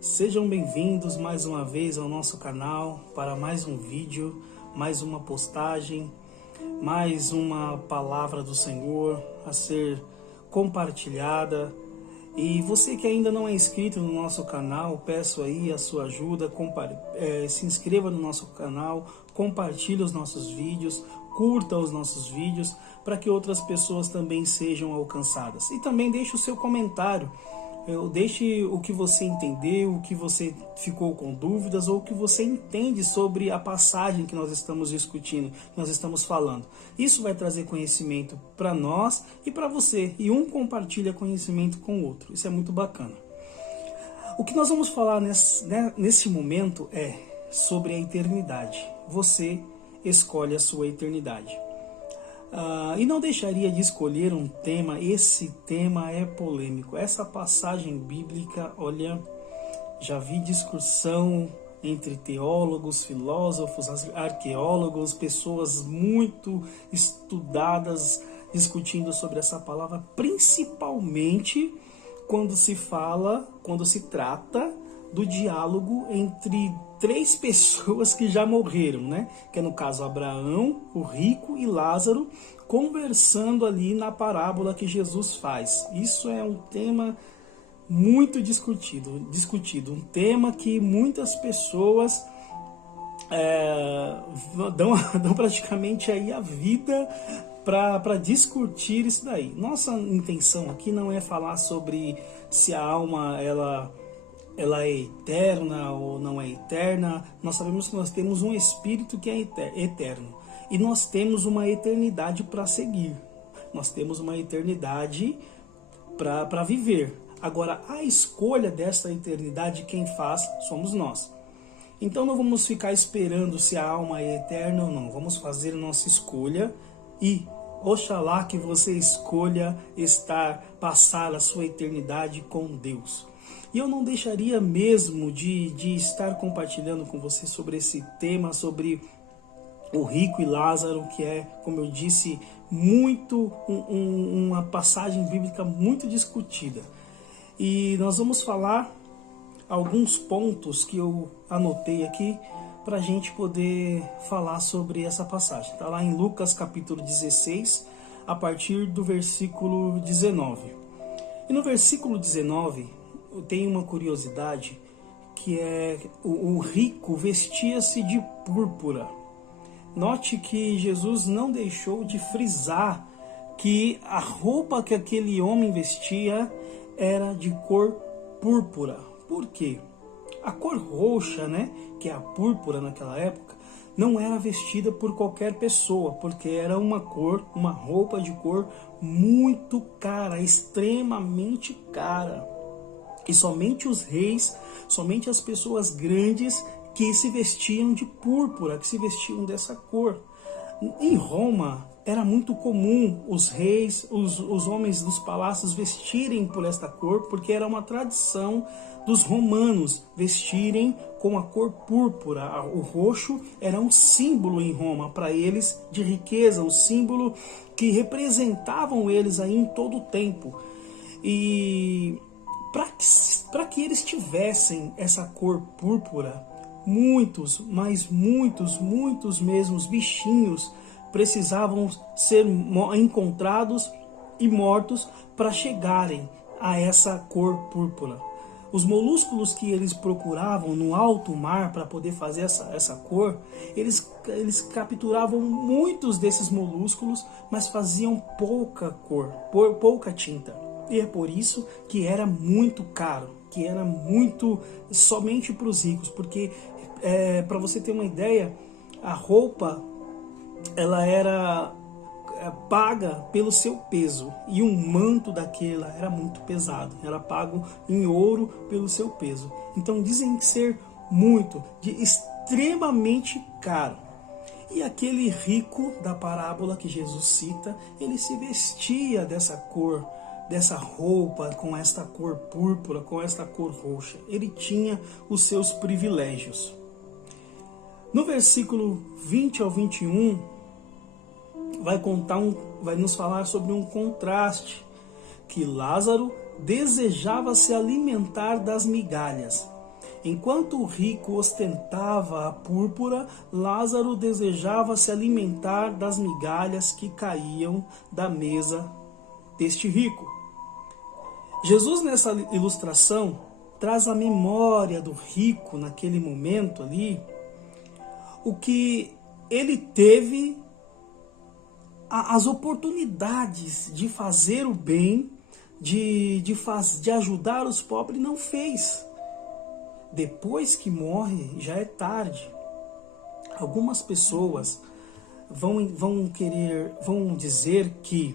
Sejam bem-vindos mais uma vez ao nosso canal para mais um vídeo, mais uma postagem, mais uma palavra do Senhor a ser compartilhada. E você que ainda não é inscrito no nosso canal, peço aí a sua ajuda, se inscreva no nosso canal, compartilhe os nossos vídeos, curta os nossos vídeos para que outras pessoas também sejam alcançadas. E também deixe o seu comentário. Deixe o que você entendeu, o que você ficou com dúvidas ou o que você entende sobre a passagem que nós estamos discutindo, que nós estamos falando. Isso vai trazer conhecimento para nós e para você, e um compartilha conhecimento com o outro. Isso é muito bacana. O que nós vamos falar nesse momento é sobre a eternidade. Você escolhe a sua eternidade. E não deixaria de escolher um tema. Esse tema é polêmico. Essa passagem bíblica, olha, já vi discussão entre teólogos, filósofos, arqueólogos, pessoas muito estudadas discutindo sobre essa palavra, principalmente quando se trata do diálogo entre três pessoas que já morreram, né? Que é no caso Abraão, o rico e Lázaro, conversando ali na parábola que Jesus faz. Isso é um tema muito discutido, um tema que muitas pessoas dão praticamente aí a vida para discutir isso daí. Nossa intenção aqui não é falar sobre se a alma ela é eterna ou não é eterna. Nós sabemos que nós temos um espírito que é eterno. E nós temos uma eternidade para seguir. Nós temos uma eternidade para viver. Agora, a escolha dessa eternidade, quem faz somos nós. Então não vamos ficar esperando se a alma é eterna ou não. Vamos fazer a nossa escolha e oxalá que você escolha passar a sua eternidade com Deus. E eu não deixaria mesmo de estar compartilhando com você sobre esse tema, sobre o rico e Lázaro, que é, como eu disse, uma passagem bíblica muito discutida. E nós vamos falar alguns pontos que eu anotei aqui para a gente poder falar sobre essa passagem. Está lá em Lucas capítulo 16, a partir do versículo 19. E no versículo 19... tem uma curiosidade, que é o rico vestia-se de púrpura. Note que Jesus não deixou de frisar que a roupa que aquele homem vestia era de cor púrpura. Por quê? A cor roxa, né, que é a púrpura naquela época, não era vestida por qualquer pessoa, porque era uma roupa de cor muito cara, extremamente cara. E somente os reis, somente as pessoas grandes que se vestiam de púrpura, que se vestiam dessa cor. Em Roma era muito comum os reis, os homens dos palácios vestirem por esta cor, porque era uma tradição dos romanos vestirem com a cor púrpura. O roxo era um símbolo em Roma para eles de riqueza, um símbolo que representavam eles aí em todo o tempo. E para que eles tivessem essa cor púrpura, muitos mesmos bichinhos precisavam ser encontrados e mortos para chegarem a essa cor púrpura. Os molúsculos que eles procuravam no alto mar para poder fazer essa cor, eles capturavam muitos desses molúsculos, mas faziam pouca cor, pouca tinta. E é por isso que era muito caro, que era muito somente para os ricos, porque para você ter uma ideia, a roupa ela era paga pelo seu peso, e um manto daquela era muito pesado, era pago em ouro pelo seu peso. Então dizem ser extremamente caro. E aquele rico da parábola que Jesus cita, ele se vestia dessa cor, dessa roupa, com esta cor púrpura, com esta cor roxa. Ele tinha os seus privilégios. No versículo 20 ao 21, vai nos falar sobre um contraste, que Lázaro desejava se alimentar das migalhas, Enquanto o rico ostentava a púrpura, Lázaro desejava se alimentar das migalhas que caíam da mesa deste rico. Jesus, nessa ilustração, traz a memória do rico naquele momento ali, o que ele teve, as oportunidades de fazer o bem, de ajudar os pobres, não fez. Depois que morre, já é tarde. Algumas pessoas vão dizer que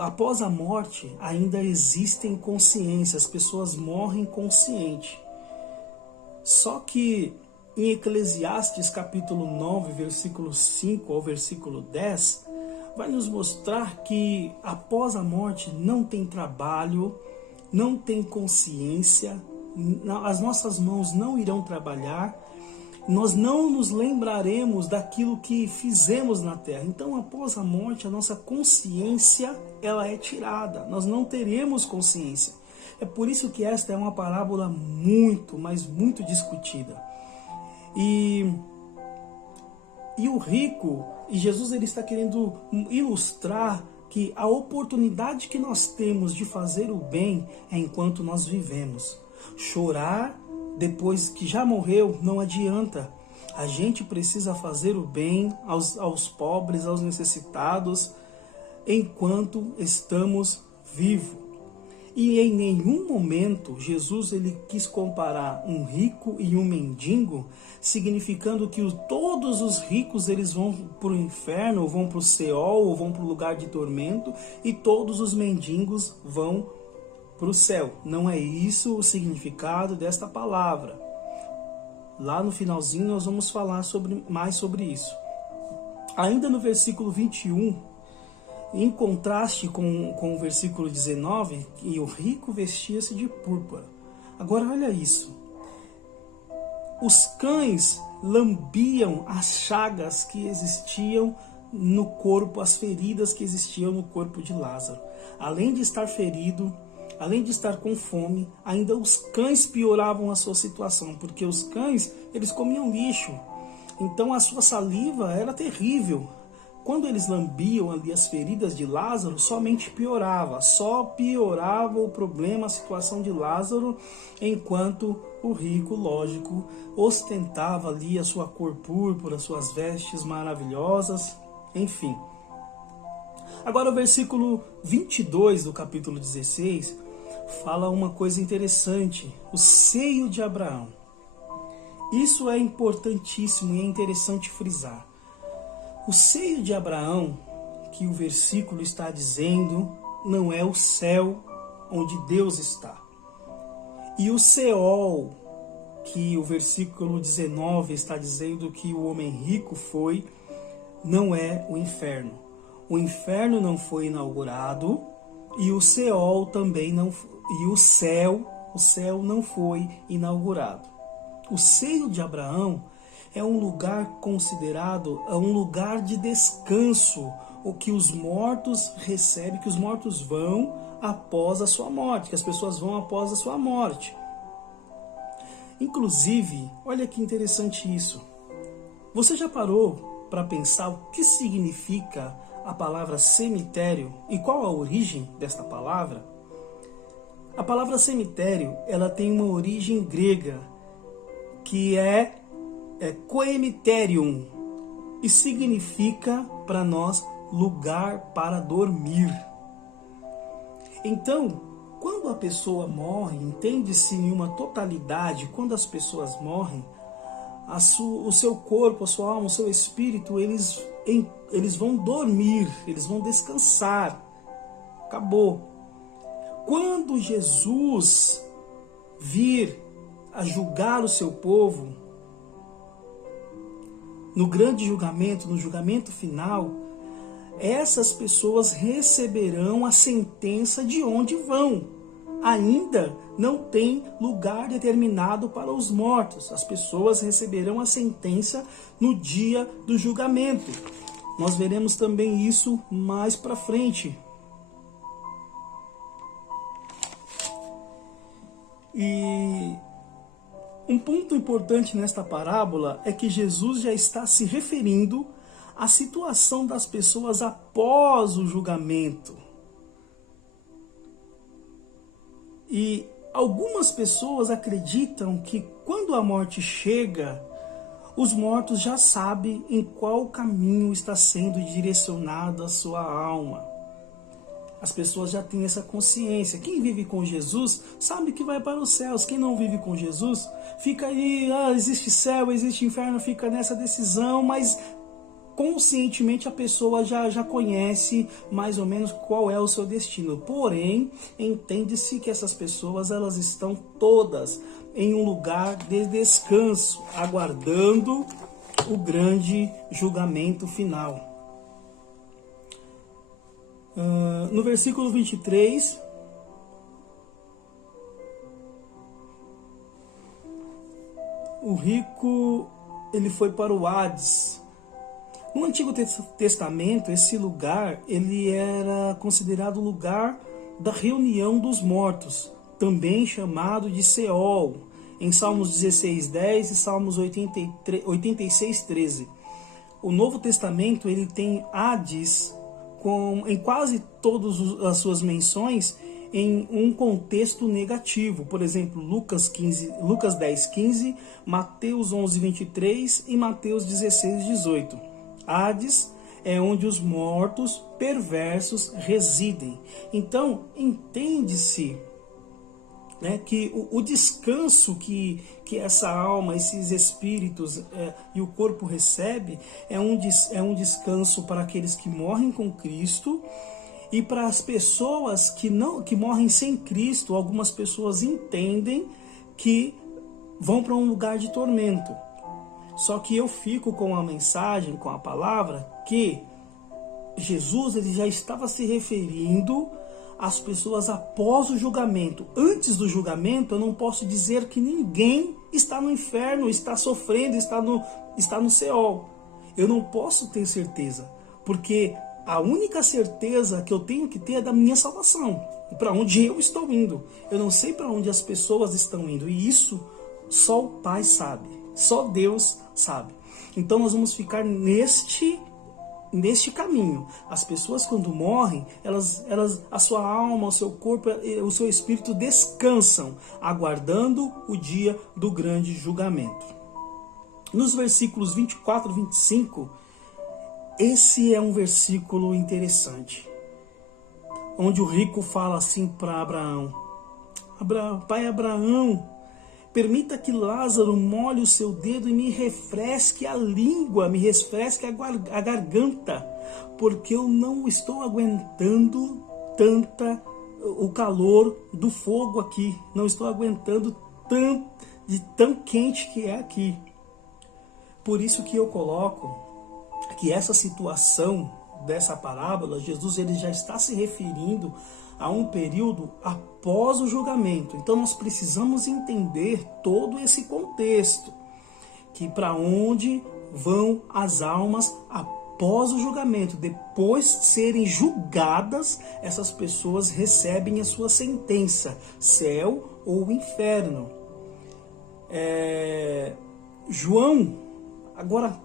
após a morte ainda existem consciência, as pessoas morrem consciente. Só que em Eclesiastes capítulo 9, versículo 5 ao versículo 10, vai nos mostrar que após a morte não tem trabalho, não tem consciência, as nossas mãos não irão trabalhar, nós não nos lembraremos daquilo que fizemos na terra. Então, após a morte, a nossa consciência ela é tirada, nós não teremos consciência. É por isso que esta é uma parábola muito, mas muito discutida. E o rico, e Jesus ele está querendo ilustrar que a oportunidade que nós temos de fazer o bem é enquanto nós vivemos. Chorar depois que já morreu não adianta. A gente precisa fazer o bem aos pobres, aos necessitados, enquanto estamos vivos. E em nenhum momento Jesus ele quis comparar um rico e um mendigo, significando que todos os ricos eles vão para o inferno, ou vão para o Seol, ou vão para o lugar de tormento, e todos os mendigos vão para o céu. Não é isso o significado desta palavra. Lá no finalzinho nós vamos falar mais sobre isso. Ainda no versículo 21, em contraste com o versículo 19, que o rico vestia-se de púrpura. Agora olha isso. Os cães lambiam as chagas que existiam no corpo, as feridas que existiam no corpo de Lázaro. Além de estar ferido, além de estar com fome, ainda os cães pioravam a sua situação, porque os cães, eles comiam lixo. Então a sua saliva era terrível. Quando eles lambiam ali as feridas de Lázaro, somente piorava. Só piorava o problema, a situação de Lázaro, enquanto o rico, lógico, ostentava ali a sua cor púrpura, suas vestes maravilhosas, enfim. Agora o versículo 22 do capítulo 16 fala uma coisa interessante, o seio de Abraão. Isso é importantíssimo e é interessante frisar. O seio de Abraão, que o versículo está dizendo, não é o céu onde Deus está. E o Seol, que o versículo 19 está dizendo que o homem rico foi, não é o inferno. O inferno não foi inaugurado e o Seol também não, e o céu não foi inaugurado. O seio de Abraão é um lugar considerado um lugar de descanso, o que os mortos recebem, que os mortos vão após a sua morte, que as pessoas vão após a sua morte. Inclusive, olha que interessante isso. Você já parou para pensar o que significa a palavra cemitério e qual a origem desta palavra? A palavra cemitério, ela tem uma origem grega, que é coemiterium, e significa para nós lugar para dormir. Então, quando a pessoa morre, entende-se em uma totalidade, quando as pessoas morrem, o seu corpo, a sua alma, o seu espírito, eles vão dormir, eles vão descansar. Acabou. Quando Jesus vir a julgar o seu povo, no grande julgamento, no julgamento final, essas pessoas receberão a sentença de onde vão. Ainda não tem lugar determinado para os mortos. As pessoas receberão a sentença no dia do julgamento. Nós veremos também isso mais para frente. E Um ponto importante nesta parábola é que Jesus já está se referindo à situação das pessoas após o julgamento. E algumas pessoas acreditam que quando a morte chega, os mortos já sabem em qual caminho está sendo direcionada a sua alma. As pessoas já têm essa consciência. Quem vive com Jesus sabe que vai para os céus. Quem não vive com Jesus fica aí, existe céu, existe inferno, fica nessa decisão, mas conscientemente a pessoa já conhece mais ou menos qual é o seu destino. Porém, entende-se que essas pessoas elas estão todas em um lugar de descanso, aguardando o grande julgamento final. No versículo 23, o rico ele foi para o Hades. No Antigo Testamento, esse lugar ele era considerado o lugar da reunião dos mortos, também chamado de Seol, em Salmos 16:10 e Salmos 86:13. O Novo Testamento ele tem Hades em quase todas as suas menções em um contexto negativo. Por exemplo, Lucas 10:15, Mateus 11:23 e Mateus 16:18. Hades é onde os mortos perversos residem. Então, entende-se, né, que o descanso que essa alma, esses espíritos e o corpo recebe é um descanso para aqueles que morrem com Cristo, e para as pessoas que morrem sem Cristo. Algumas pessoas entendem que vão para um lugar de tormento. Só que eu fico com a mensagem, com a palavra, que Jesus ele já estava se referindo às pessoas após o julgamento. Antes do julgamento, eu não posso dizer que ninguém está no inferno, está sofrendo, está no Seol. Eu não posso ter certeza, porque a única certeza que eu tenho que ter é da minha salvação, para onde eu estou indo. Eu não sei para onde as pessoas estão indo, e isso só o Pai sabe, só Deus sabe. Então nós vamos ficar neste caminho. As pessoas quando morrem, a sua alma, o seu corpo, o seu espírito descansam, aguardando o dia do grande julgamento. Nos versículos 24 e 25, esse é um versículo interessante, onde o rico fala assim para Abraão: Pai Abraão, permita que Lázaro molhe o seu dedo e me refresque a língua, me refresque a garganta, porque eu não estou aguentando o calor do fogo aqui, não estou aguentando tão quente que é aqui. Por isso que eu coloco que essa situação dessa parábola, Jesus ele já está se referindo a um período após o julgamento. Então nós precisamos entender todo esse contexto, que para onde vão as almas após o julgamento. Depois de serem julgadas, essas pessoas recebem a sua sentença, céu ou inferno. João, agora,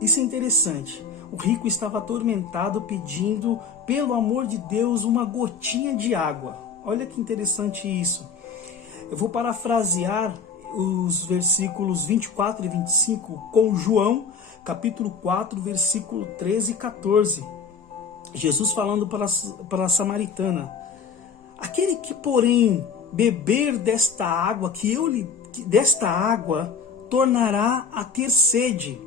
isso é interessante. O rico estava atormentado pedindo, pelo amor de Deus, uma gotinha de água. Olha que interessante isso. Eu vou parafrasear os versículos 24 e 25 com João, capítulo 4, versículo 13 e 14. Jesus falando para a samaritana: aquele que, porém, beber desta água tornará a ter sede.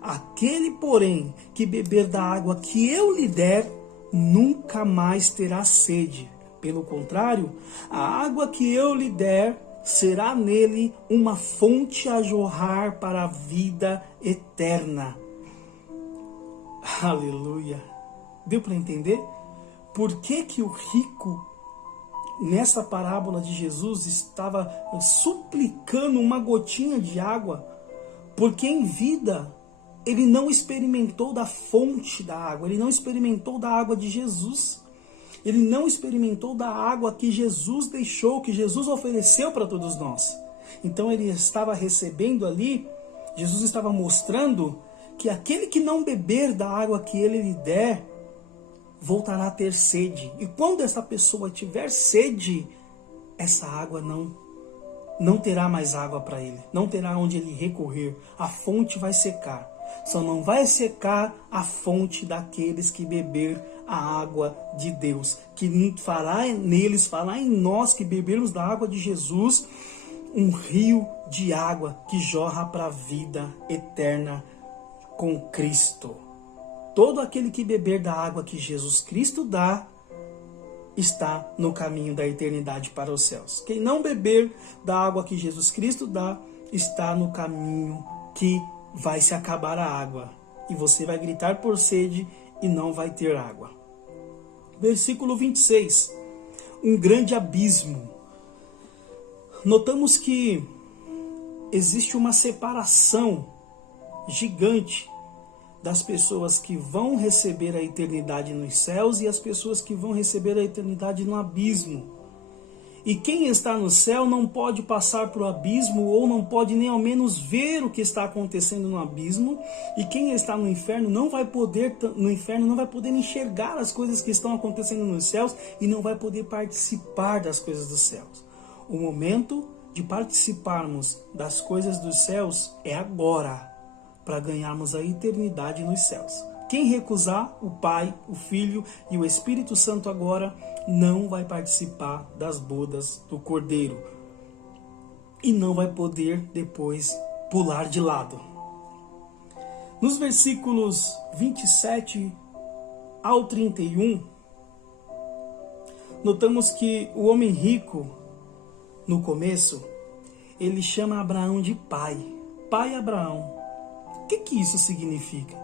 Aquele, porém, que beber da água que eu lhe der, nunca mais terá sede. Pelo contrário, a água que eu lhe der será nele uma fonte a jorrar para a vida eterna. Aleluia! Deu para entender? Por que o rico, nessa parábola de Jesus, estava suplicando uma gotinha de água? Porque em vida ele não experimentou da fonte da água, ele não experimentou da água de Jesus, ele não experimentou da água que Jesus deixou, que Jesus ofereceu para todos nós. Então ele estava recebendo ali, Jesus estava mostrando que aquele que não beber da água que ele lhe der, voltará a ter sede. E quando essa pessoa tiver sede, essa água não terá mais água para ele, não terá onde ele recorrer, a fonte vai secar. Só não vai secar a fonte daqueles que beber a água de Deus, que fará em nós que bebermos da água de Jesus, um rio de água que jorra para a vida eterna com Cristo. Todo aquele que beber da água que Jesus Cristo dá, está no caminho da eternidade para os céus. Quem não beber da água que Jesus Cristo dá, está no caminho que vai se acabar a água. E você vai gritar por sede e não vai ter água. Versículo 26. Um grande abismo. Notamos que existe uma separação gigante das pessoas que vão receber a eternidade nos céus e as pessoas que vão receber a eternidade no abismo. E quem está no céu não pode passar para o abismo ou não pode nem ao menos ver o que está acontecendo no abismo. E quem está no inferno não vai poder enxergar as coisas que estão acontecendo nos céus e não vai poder participar das coisas dos céus. O momento de participarmos das coisas dos céus é agora, para ganharmos a eternidade nos céus. Quem recusar o Pai, o Filho e o Espírito Santo agora, não vai participar das bodas do Cordeiro. E não vai poder depois pular de lado. Nos versículos 27 ao 31, notamos que o homem rico, no começo, ele chama Abraão de pai. Pai Abraão. O que isso significa?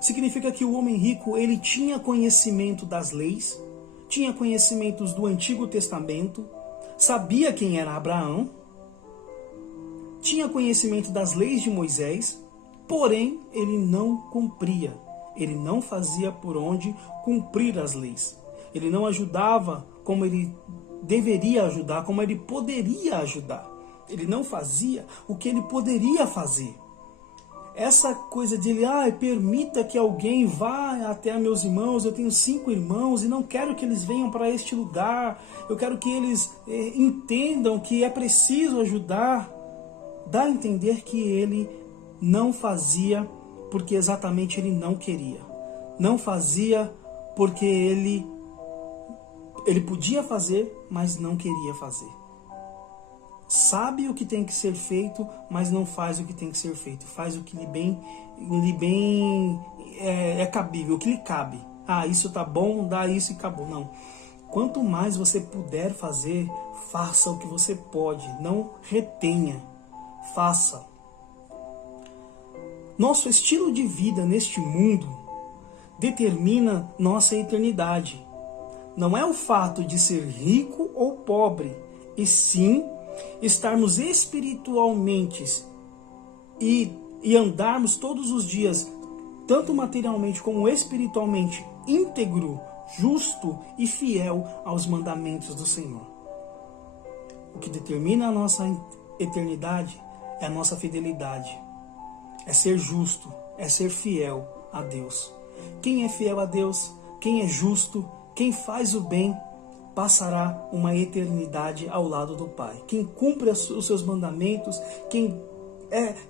Significa que o homem rico, ele tinha conhecimento das leis, tinha conhecimentos do Antigo Testamento, sabia quem era Abraão, tinha conhecimento das leis de Moisés, porém ele não cumpria, ele não fazia por onde cumprir as leis. Ele não ajudava como ele deveria ajudar, como ele poderia ajudar. Ele não fazia o que ele poderia fazer. Essa coisa de ele, permita que alguém vá até meus irmãos, eu tenho 5 irmãos e não quero que eles venham para este lugar, eu quero que eles entendam que é preciso ajudar. Dá a entender que ele não fazia porque exatamente ele não queria. Não fazia porque ele podia fazer, mas não queria fazer. Sabe o que tem que ser feito, mas não faz o que tem que ser feito. Faz o que lhe bem é cabível, o que lhe cabe. Isso tá bom, dá isso e acabou. Não. Quanto mais você puder fazer, faça o que você pode. Não retenha. Faça. Nosso estilo de vida neste mundo determina nossa eternidade. Não é o fato de ser rico ou pobre, e sim estarmos espiritualmente e andarmos todos os dias, tanto materialmente como espiritualmente, íntegro, justo e fiel aos mandamentos do Senhor. O que determina a nossa eternidade é a nossa fidelidade, é ser justo, é ser fiel a Deus. Quem é fiel a Deus, quem é justo, quem faz o bem, passará uma eternidade ao lado do Pai. Quem cumpre os seus mandamentos, quem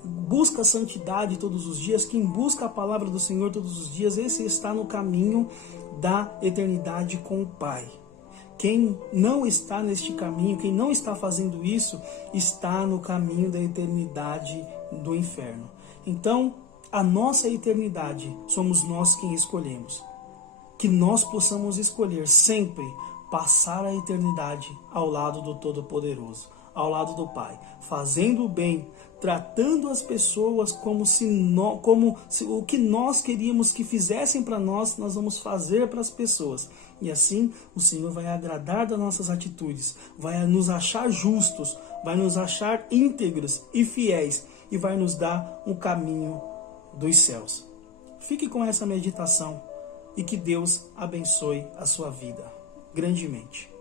busca a santidade todos os dias, quem busca a palavra do Senhor todos os dias, esse está no caminho da eternidade com o Pai. Quem não está neste caminho, quem não está fazendo isso, está no caminho da eternidade do inferno. Então, a nossa eternidade somos nós quem escolhemos. Que nós possamos escolher sempre passar a eternidade ao lado do Todo-Poderoso, ao lado do Pai, fazendo o bem, tratando as pessoas como se o que nós queríamos que fizessem para nós, nós vamos fazer para as pessoas. E assim o Senhor vai agradar das nossas atitudes, vai nos achar justos, vai nos achar íntegros e fiéis e vai nos dar um caminho dos céus. Fique com essa meditação e que Deus abençoe a sua vida grandemente.